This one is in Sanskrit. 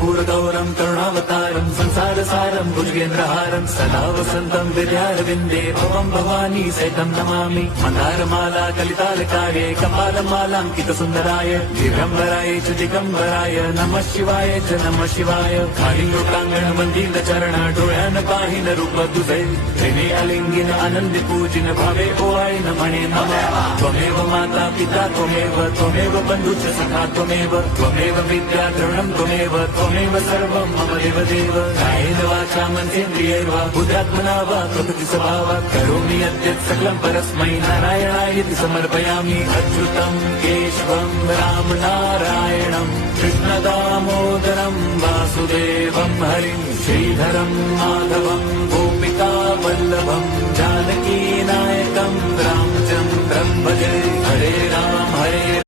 कर्पूरगौरं करुणावतारं संसारसारं भुजगेन्द्रहारं सदा वसन्तं विद्यारविन्दे भवं भवानी सहितं नमामि। मन्दारमाला कलितालकारे कपालमालाङ्कितसुन्दराय दिगम्बराय च दिगम्बराय नमः शिवाय च नमः शिवाय। कालिङ्गोटाङ्गण मन्दिर चरण डोळ्यान पाहिन रूप तुझे त्रिने अलिंगिन आनंदी पूजिन भावे ओवाय नमणे नमः। त्वमेव माता पिता त्वमेव बन्धुश्च सखा त्वमेव विद्या द्रविणं त्वमेव सर्वं मम देवदेव। कायेन वाचा मनसेन्द्रियैर्वा बुद्ध्यात्मना वा प्रकृति स्वभावात् करोमि यद्यत् सकलं परस्मै नारायणायति समर्पयामि। अच्युतं केशवं राम नारायणं कृष्णदामोदरं वासुदेवं हरिं श्रीधरं माधवं गोपिका वल्लभम्